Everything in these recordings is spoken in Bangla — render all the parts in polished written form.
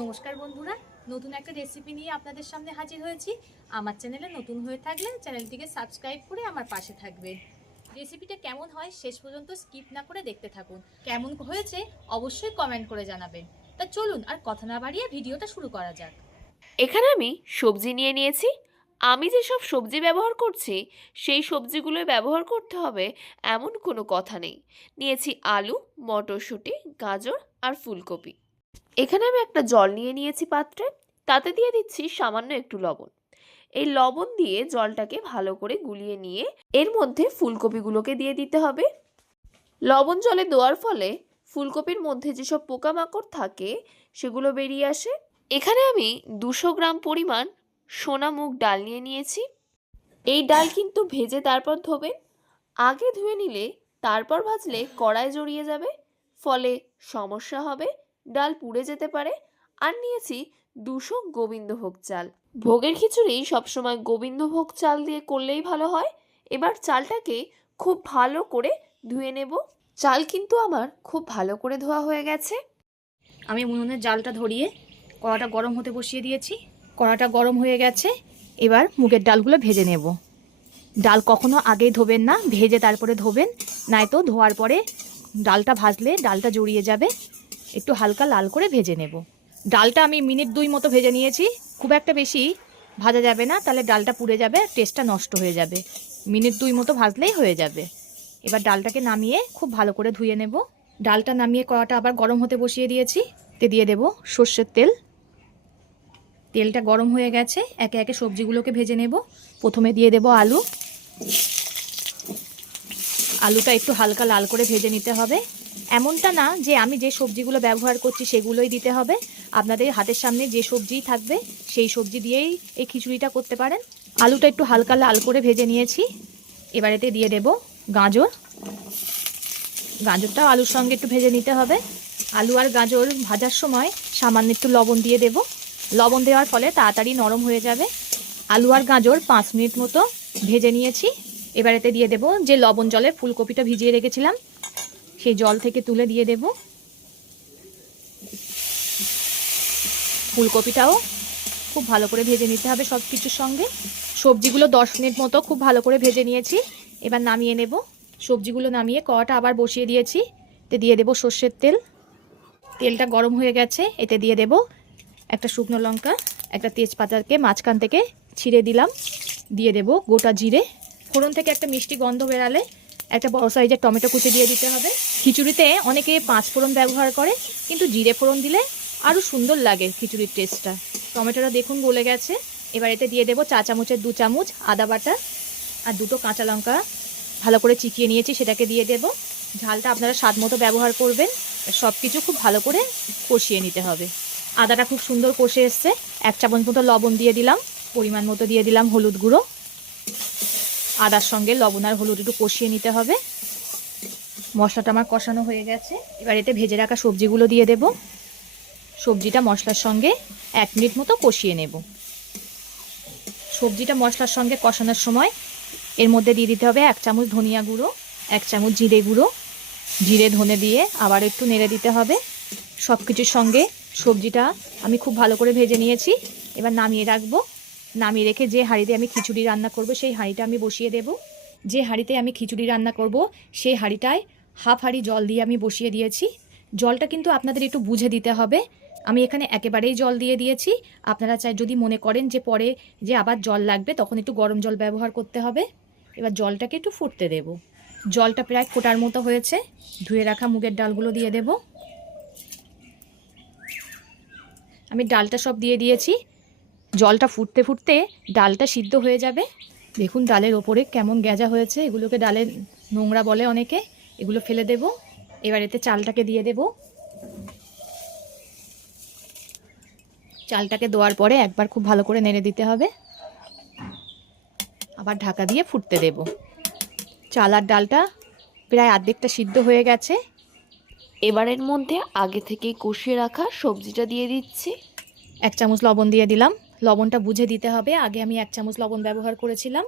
নমস্কার বন্ধুরা, নতুন একটা রেসিপি নিয়ে আপনাদের সামনে হাজির হয়েছি। আমার চ্যানেলে নতুন হয়ে থাকলে চ্যানেলটিকে সাবস্ক্রাইব করে আমার পাশে থাকবেন। রেসিপিটা কেমন হয় শেষ পর্যন্ত স্কিপ না করে দেখতে থাকুন। কেমন হয়েছে অবশ্যই কমেন্ট করে জানাবেন। তা চলুন আর কথা না বাড়িয়ে ভিডিওটা শুরু করা যাক। এখানে আমি সবজি নিয়ে নিয়েছি। আমি যেসব সবজি ব্যবহার করছি সেই সবজিগুলো ব্যবহার করতে হবে এমন কোনো কথা নেই। নিয়েছি আলু, মটরশুঁটি, গাজর আর ফুলকপি। এখানে আমি একটা জল নিয়ে নিয়েছি পাত্রে, তাতে দিয়ে দিচ্ছি সামান্য একটু লবণ। এই লবণ দিয়ে জলটাকে ভালো করে গুলিয়ে নিয়ে এর মধ্যে ফুলকপিগুলোকে দিয়ে দিতে হবে। লবণ জলে দেওয়ার ফলে ফুলকপির মধ্যে যেসব পোকামাকড় থাকে সেগুলো বেরিয়ে আসে। এখানে আমি 200 গ্রাম পরিমাণ সোনা মুগ ডাল নিয়ে নিয়েছি। এই ডাল কিন্তু ভেজে তারপর ধোবেন। আগে ধুয়ে নিলে তারপর ভাজলে কড়ায় জড়িয়ে যাবে, ফলে সমস্যা হবে, ডাল পুড়ে যেতে পারে। আর নিয়েছি 200 গোবিন্দভোগ চাল। ভোগের খিচুড়ি সবসময় গোবিন্দভোগ চাল দিয়ে করলেই ভালো হয়। এবার চালটাকে খুব ভালো করে ধুয়ে নেব। চাল কিন্তু আমার খুব ভালো করে ধোয়া হয়ে গেছে। আমি উনুনের জালটা ধরিয়ে কড়াটা গরম হতে বসিয়ে দিয়েছি। কড়াটা গরম হয়ে গেছে, এবার মুগের ডালগুলো ভেজে নেব। ডাল কখনো আগেই ধোবেন না, ভেজে তারপরে ধোবেন, নয়তো ধোয়ার পরে ডালটা ভাজলে ডালটা জড়িয়ে যাবে। একটু হালকা লাল করে ভেজে নেব। ডালটা আমি মিনিট 2 মতো ভেজে নিয়েছি। খুব একটা বেশি ভাজা যাবে না, তাহলে ডালটা পুড়ে যাবে, টেস্টটা নষ্ট হয়ে যাবে। মিনিট 2 মতো ভাজলেই হয়ে যাবে। এবার ডালটাকে নামিয়ে খুব ভালো করে ধুয়ে নেব। ডালটা নামিয়ে কড়াটা আবার গরম হতে বসিয়ে দিয়েছি। তে দিয়ে দেব সর্ষের তেল। তেলটা গরম হয়ে গেছে, একে একে সবজিগুলোকে ভেজে নেব। প্রথমে দিয়ে দেব আলু। আলুটা একটু হালকা লাল করে ভেজে নিতে হবে। এমনটা না যে আমি যে সবজিগুলো ব্যবহার করছি সেগুলোই দিতে হবে। আপনাদের হাতের সামনে যে সবজিই থাকবে সেই সবজি দিয়েই এই খিচুড়িটা করতে পারেন। আলুটা একটু হালকা লাল করে ভেজে নিয়েছি। এবার এতে দিয়ে দেব গাজর। গাজরটাও আলুর সঙ্গে একটু ভেজে নিতে হবে। আলু আর গাজর ভাজার সময় সামান্য একটু লবণ দিয়ে দেব। লবণ দেওয়ার ফলে তাড়াতাড়ি নরম হয়ে যাবে। আলু আর গাজর 5 মিনিট মতো ভেজে নিয়েছি। এবার এতে দিয়ে দেব যে লবণ জলে ফুলকপিটা ভিজিয়ে রেখেছিলাম, সেই জল থেকে তুলে দিয়ে দেব। ফুলকপিটাও খুব ভালো করে ভেজে নিতে হবে সব কিছুর সঙ্গে। সবজিগুলো 10 মিনিট মতো খুব ভালো করে ভেজে নিয়েছি। এবার নামিয়ে নেব। সবজিগুলো নামিয়ে কড়াটা আবার বসিয়ে দিয়েছি। এতে দিয়ে দেব সর্ষের তেল। তেলটা গরম হয়ে গেছে, এতে দিয়ে দেব একটা শুকনো লঙ্কা, একটা তেজপাতাকে মাঝখান থেকে ছিঁড়ে দিলাম। দিয়ে দেব গোটা জিরে। ফোড়ন থেকে একটা মিষ্টি গন্ধ বেরালে একটা বড় সাইজের টমেটো কুচি দিয়ে দিতে হবে। খিচুড়িতে অনেকে 5 ফোড়ন ব্যবহার করে, কিন্তু জিরে ফোড়ন দিলে আরও সুন্দর লাগে খিচুড়ির টেস্টটা। টমেটোটা দেখুন গলে গেছে। এবার এতে দিয়ে দেব 4 চামচের 2 চামচ আদা বাটা আর 2টো কাঁচা লঙ্কা ভালো করে চিকিয়ে নিয়েছি, সেটাকে দিয়ে দেব। ঝালটা আপনারা স্বাদ মতো ব্যবহার করবেন। সব কিছু খুব ভালো করে কষিয়ে নিতে হবে। আদাটা খুব সুন্দর কষে এসছে। 1 চামচ মতো লবণ দিয়ে দিলাম। পরিমাণ মতো দিয়ে দিলাম হলুদ গুঁড়ো। আদার সঙ্গে লবণ আর হলুদ একটু কষিয়ে নিতে হবে। মশলাটা আমার কষানো হয়ে গেছে। এবার এতে ভেজে রাখা সবজিগুলো দিয়ে দেব। সবজিটা মশলার সঙ্গে 1 মিনিট মতো কষিয়ে নেব। সবজিটা মশলার সঙ্গে কষানোর সময় এর মধ্যে দিয়ে দিতে হবে 1 চামচ ধনিয়া গুঁড়ো, 1 চামচ জিরে গুঁড়ো। জিরে ধনে দিয়ে আবার একটু নেড়ে দিতে হবে। সব কিছুর সঙ্গে সবজিটা আমি খুব ভালো করে ভেজে নিয়েছি। এবার নামিয়ে রাখবো। নামিয়ে রেখে যে হাঁড়িতে আমি খিচুড়ি রান্না করব সেই হাঁড়িটা আমি বসিয়ে দেব। যে হাঁড়িতে আমি খিচুড়ি রান্না করব সেই হাঁড়িটায় হাফ হাঁড়ি জল দিয়ে আমি বসিয়ে দিয়েছি। জলটা কিন্তু আপনাদের একটু বুঝে দিতে হবে। আমি এখানে একেবারেই জল দিয়ে দিয়েছি। আপনারা চাই যদি মনে করেন যে পরে যে আবার জল লাগবে তখন একটু গরম জল ব্যবহার করতে হবে। এবার জলটাকে একটু ফুটতে দেব। জলটা প্রায় ফোটার মতো হয়েছে। ধুয়ে রাখা মুগের ডালগুলো দিয়ে দেব। আমি ডালটা সব দিয়ে দিয়েছি। জলটা ফুটতে ফুটতে ডালটা সিদ্ধ হয়ে যাবে। দেখুন ডালের ওপরে কেমন গেজা হয়েছে। এগুলোকে ডালের নোংরা বলে অনেকে, এগুলো ফেলে দেব। এবার এতে চালটাকে দিয়ে দেব। চালটাকে দেওয়ার পরে একবার খুব ভালো করে নেড়ে দিতে হবে। আবার ঢাকা দিয়ে ফুটতে দেব। চাল আর ডালটা প্রায় অর্ধেকটা সিদ্ধ হয়ে গেছে। এবারের মধ্যে আগে থেকেই কষিয়ে রাখা সবজিটা দিয়ে দিচ্ছি। 1 চামচ লবণ দিয়ে দিলাম। লবণটা বুঝে দিতে হবে, আগে আমি 1 চামচ লবণ ব্যবহার করেছিলাম।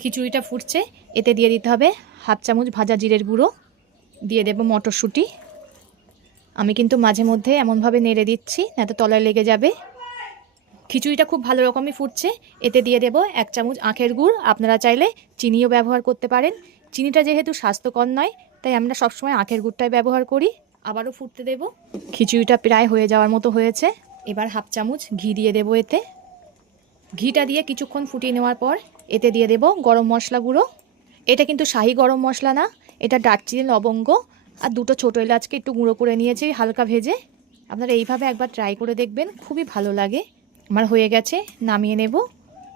খিচুড়িটা ফুটছে, এতে দিয়ে দিতে হবে হাফ চামচ ভাজা জিরের গুঁড়ো। দিয়ে দেব মটরশুঁটি। আমি কিন্তু মাঝে মধ্যে এমনভাবে নেড়ে দিচ্ছি, না তো তলায় লেগে যাবে। খিচুড়িটা খুব ভালো রকমই ফুটছে, এতে দিয়ে দেব 1 চামচ আখের গুড়। আপনারা চাইলে চিনিও ব্যবহার করতে পারেন। চিনিটা যেহেতু স্বাস্থ্যকর নয়, তাই আমরা সবসময় আখের গুড়টাই ব্যবহার করি। আবারও ফুটতে দেব। খিচুড়িটা প্রায় হয়ে যাওয়ার মতো হয়েছে। এবার 1/2 চামচ ঘি দিয়ে দেব এতে। ঘিটা দিয়ে কিছুক্ষণ ফুটিয়ে নেওয়ার পর এতে দিয়ে দেব গরম মশলা গুঁড়ো। এটা কিন্তু শাহি গরম মশলা না, এটা দারচিনি, লবঙ্গ আর 2টো ছোটো এলাচকে একটু গুঁড়ো করে নিয়েছি হালকা ভেজে। আপনারা এইভাবে একবার ট্রাই করে দেখবেন, খুবই ভালো লাগে। আমার হয়ে গেছে, নামিয়ে নেব।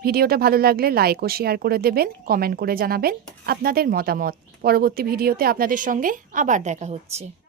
ভিডিওটা ভালো লাগলে লাইক ও শেয়ার করে দেবেন, কমেন্ট করে জানাবেন আপনাদের মতামত। পরবর্তী ভিডিওতে আপনাদের সঙ্গে আবার দেখা হচ্ছে।